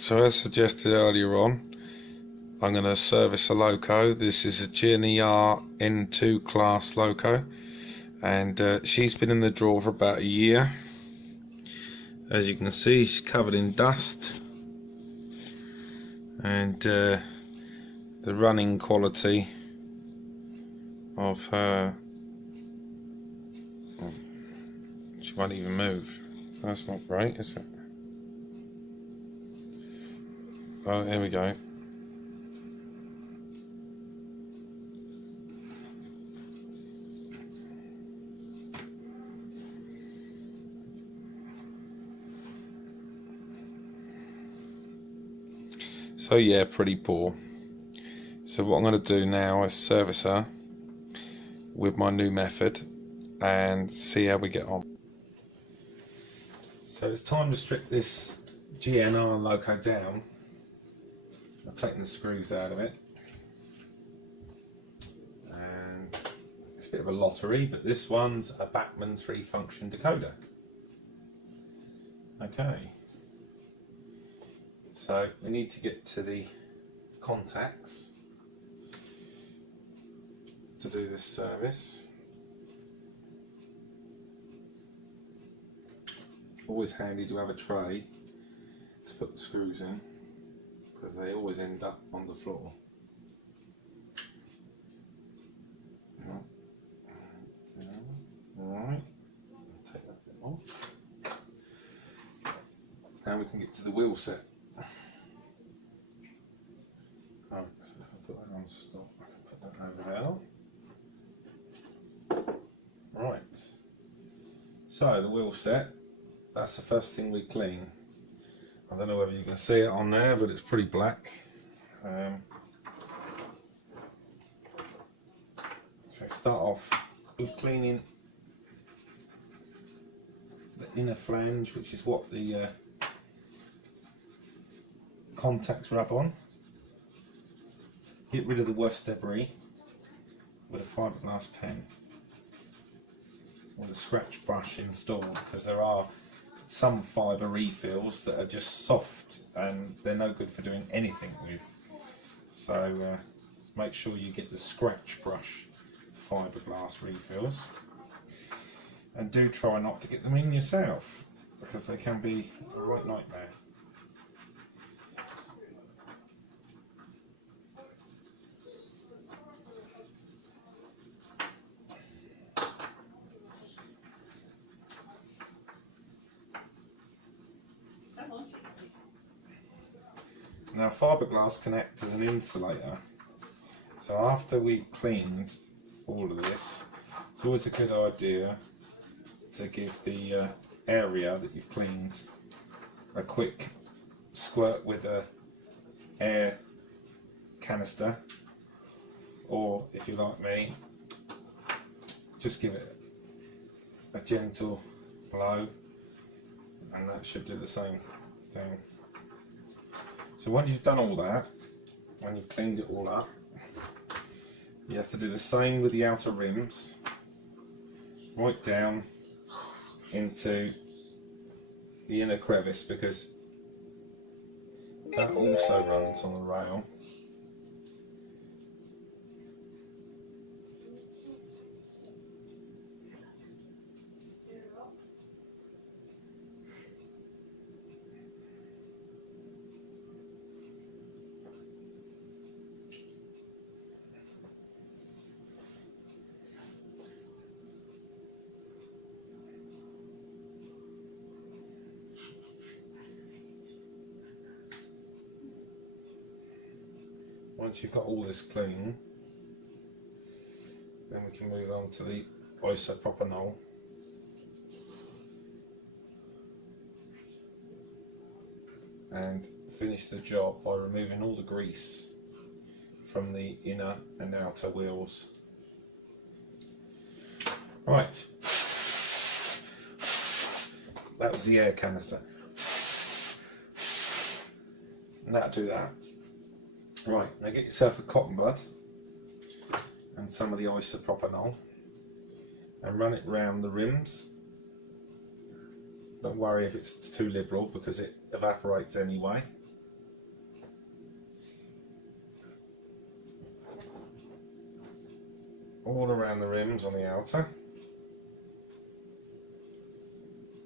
So as suggested earlier on, I'm going to service a Loco. This is a GNER N2 class Loco, and she's been in the drawer for about a year. As you can see, she's covered in dust, and the running quality of her, she won't even move. That's not great, is it? Oh, here we go. So yeah, pretty poor. So what I'm going to do now is service her with my new method and see how we get on. So it's time to strip this GNR Loco down. I've taken the screws out of it, and it's a bit of a lottery, but this one's a Bachmann 3-function decoder. Okay, so we need to get to the contacts to do this service. Always handy to have a tray to put the screws in, because they always end up on the floor. Alright, take that bit off. Now we can get to the wheel set. Alright, so if I put that on stop, I can put that over there. Right, so the wheel set, that's the first thing we clean. I don't know whether you can see it on there, but it's pretty black. So start off with cleaning the inner flange, which is what the contacts rub on. Get rid of the worst debris with a fiberglass pen with a scratch brush installed, because there are some fibre refills that are just soft and they're no good for doing anything with. So make sure you get the scratch brush fiberglass refills, and do try not to get them in yourself, because they can be a right nightmare. Now fiberglass can act as an insulator, so after we've cleaned all of this, it's always a good idea to give the area that you've cleaned a quick squirt with a air canister, or if you like me, just give it a gentle blow, and that should do the same thing. So once you've done all that, and you've cleaned it all up, you have to do the same with the outer rims, right down into the inner crevice, because that also runs on the rail. Once you've got all this clean, then we can move on to the isopropanol. And finish the job by removing all the grease from the inner and outer wheels. Right, that was the air canister. And that'll do that. Right, now get yourself a cotton bud and some of the isopropanol and run it round the rims. Don't worry if it's too liberal, because it evaporates anyway. all around the rims on the outer.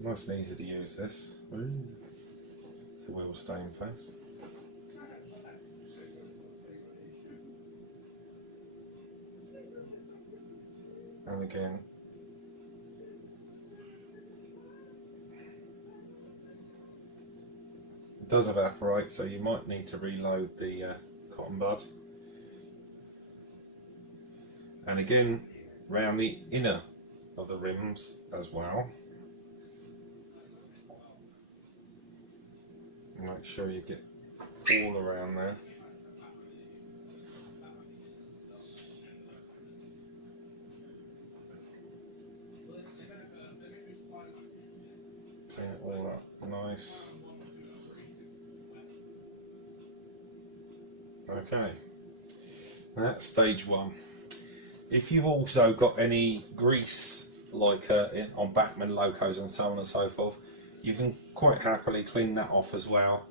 Nice and easy to use this. The wheel will stay in place. And again, it does evaporate, so you might need to reload the cotton bud. And again, round the inner of the rims as well. Make sure you get all around there. Clean it all up nice. Okay, that's stage one. If you've also got any grease, like on Bachmann locos and so on and so forth, you can quite happily clean that off as well,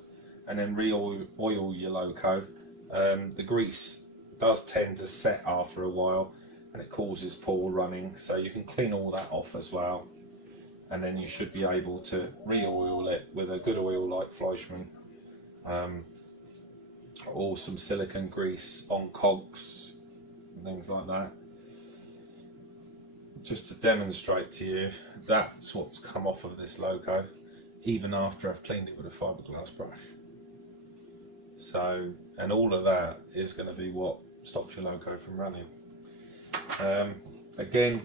and then re-oil your loco. The grease does tend to set after a while, and it causes poor running, so you can clean all that off as well, and then you should be able to re-oil it with a good oil like Fleischmann, or some silicone grease on cogs and things like that, just to demonstrate to you that's what's come off of this loco, even after I've cleaned it with a fiberglass brush. So, and all of that is going to be what stops your loco from running. Again,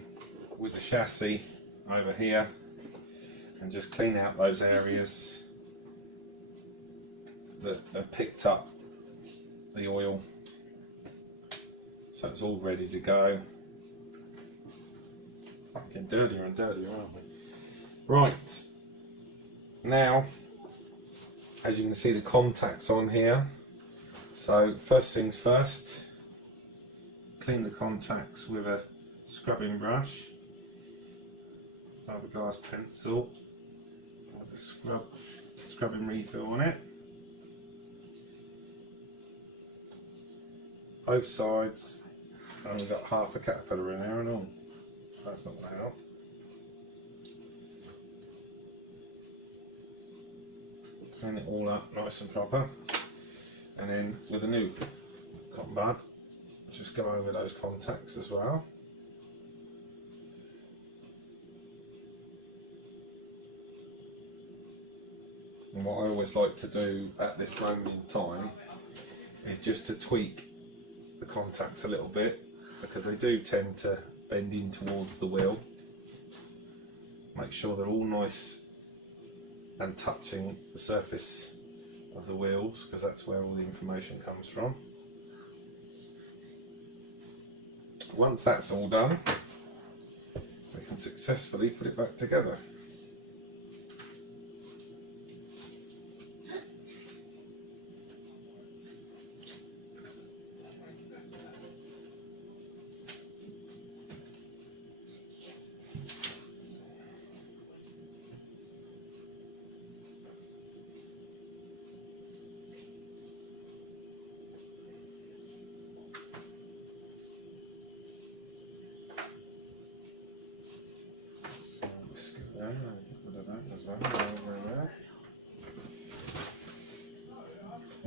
with the chassis over here, and just clean out those areas that have picked up the oil, so it's all ready to go. Getting dirtier and dirtier, aren't we? Right, now as you can see, the contacts on here. So first things first, clean the contacts with a scrubbing brush, fiberglass pencil with a scrubbing refill on it. Both sides. And we've got half a caterpillar in there and all. That's not going to help. Clean it all up nice and proper. And then with a new cotton bud, just go over those contacts as well. And what I always like to do at this moment in time is just to tweak the contacts a little bit, because they do tend to bend in towards the wheel. Make sure they're all nice and touching the surface of the wheels, because that's where all the information comes from. Once that's all done, we can successfully put it back together.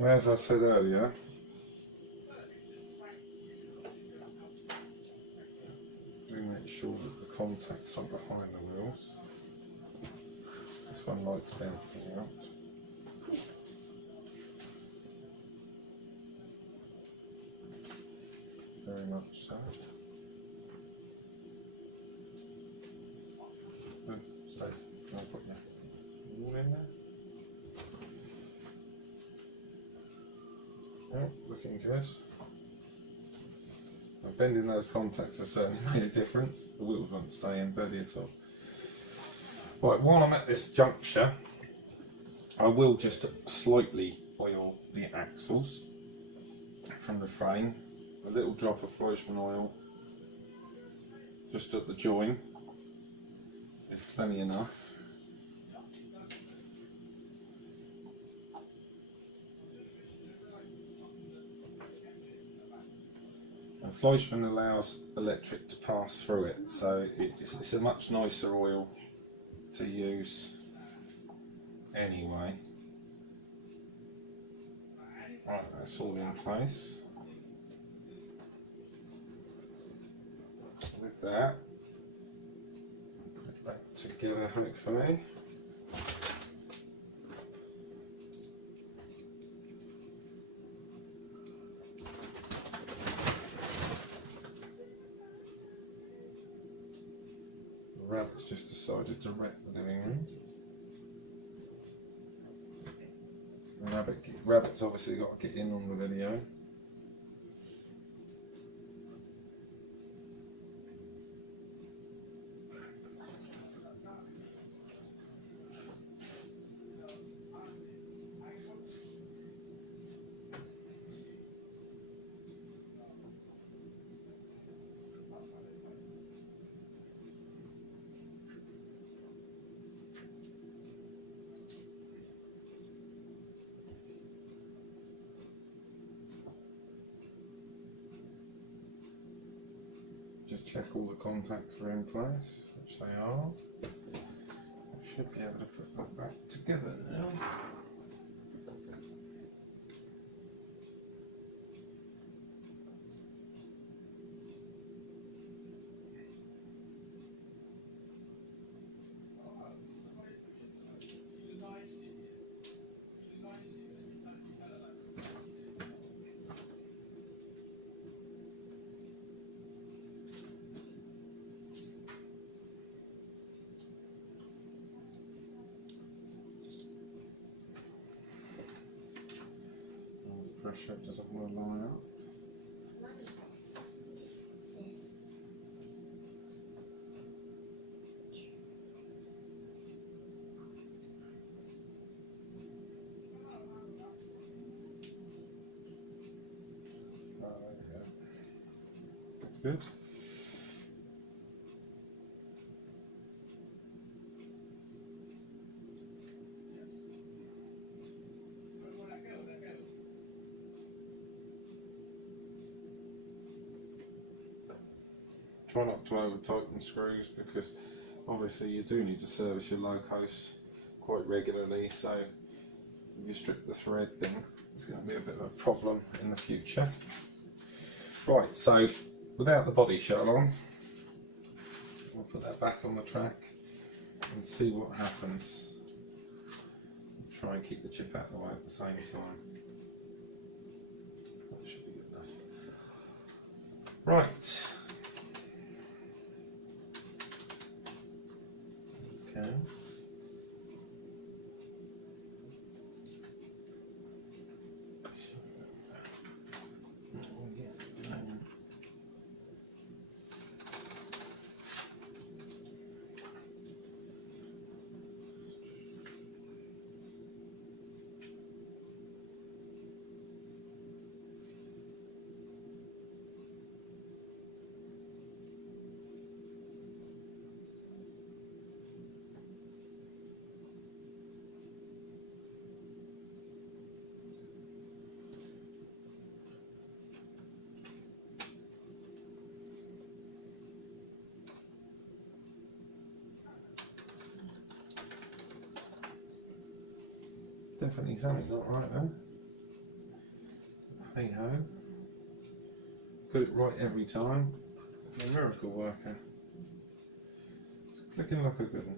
As I said earlier, do make sure that the contacts are behind the wheels. This one likes bouncing out. Very much so. Good, stay. I'll put you all in there. Oh, looking good. And bending those contacts has certainly made a difference. The wheels won't stay in barely at all. Right, while I'm at this juncture, I will just slightly oil the axles from the frame. A little drop of Fleischmann oil just at the join is plenty enough. Fleischmann allows electric to pass through it, so it's a much nicer oil to use anyway. Right, that's all in place. With that, put it back together hopefully. The rabbit's just decided to wreck the living room. The rabbit's obviously got to get in on the video. Just check all the contacts are in place, which they are. I should be able to put that back together now. Pressure doesn't want to line up. Good. Try not to over tighten screws, because obviously you do need to service your Locos quite regularly, so if you strip the thread then it's going to be a bit of a problem in the future. Right, so without the body shell on, we'll put that back on the track and see what happens. Try and keep the chip out of the way at the same time. That should be good enough. Right. Okay. Definitely something's not right there. Hey ho. Got it right every time. A miracle worker. It's clicking like a good one.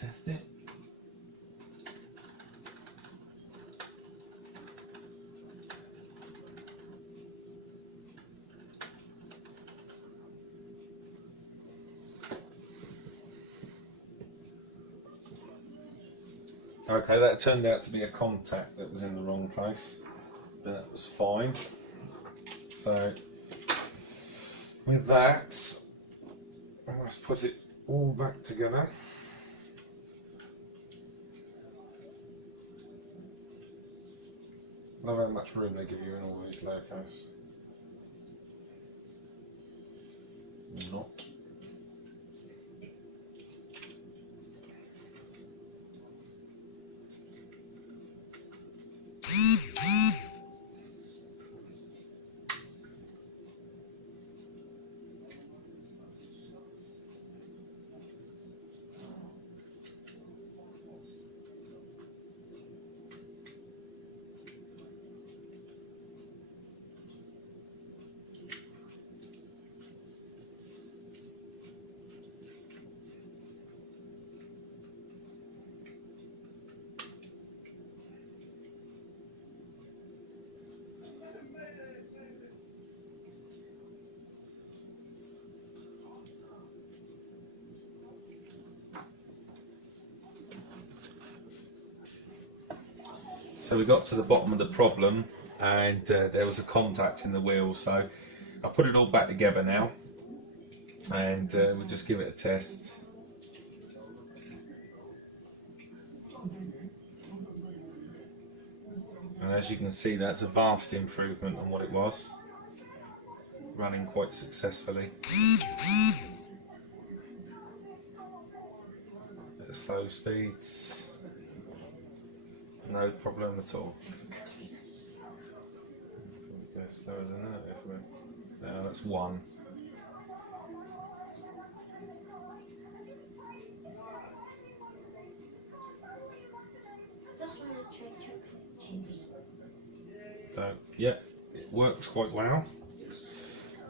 test it. Okay, that turned out to be a contact that was in the wrong place, but that was fine. So with that, let's put it all back together. Love how much room they give you in all these Locos. Not. So we got to the bottom of the problem, and there was a contact in the wheel, so I put it all back together now, and we'll just give it a test. And as you can see, that's a vast improvement on what it was, running quite successfully. At slow speeds. No problem at all. Go slower than that if we... No, that's 1. So, yeah, it works quite well.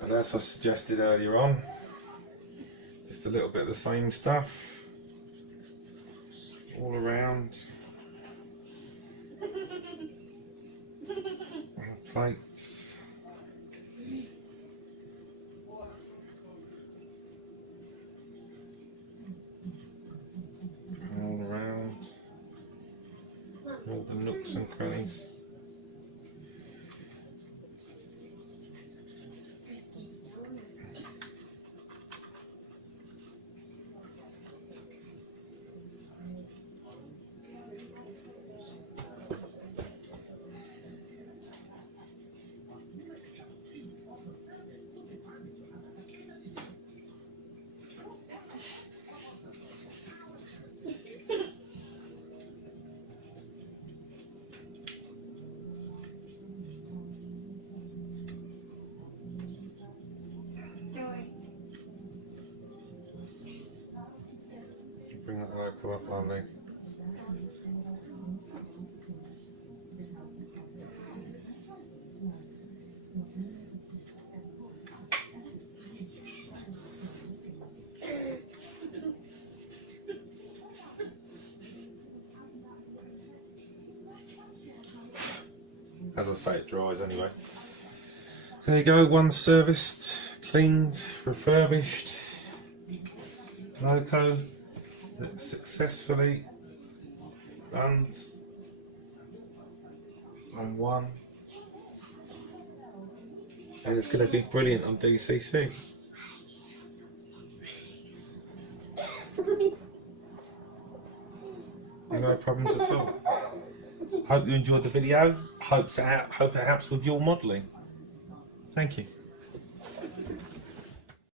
But as I suggested earlier on, just a little bit of the same stuff all around. Plates. All around. All the nooks and crannies. Bring that Loco up, lovely. As I say, it dries anyway. There you go, one serviced, cleaned, refurbished Loco that successfully runs on 1, and it's going to be brilliant on DCC. No problems at all. Hope you enjoyed the video. Hope it helps with your modelling. Thank you.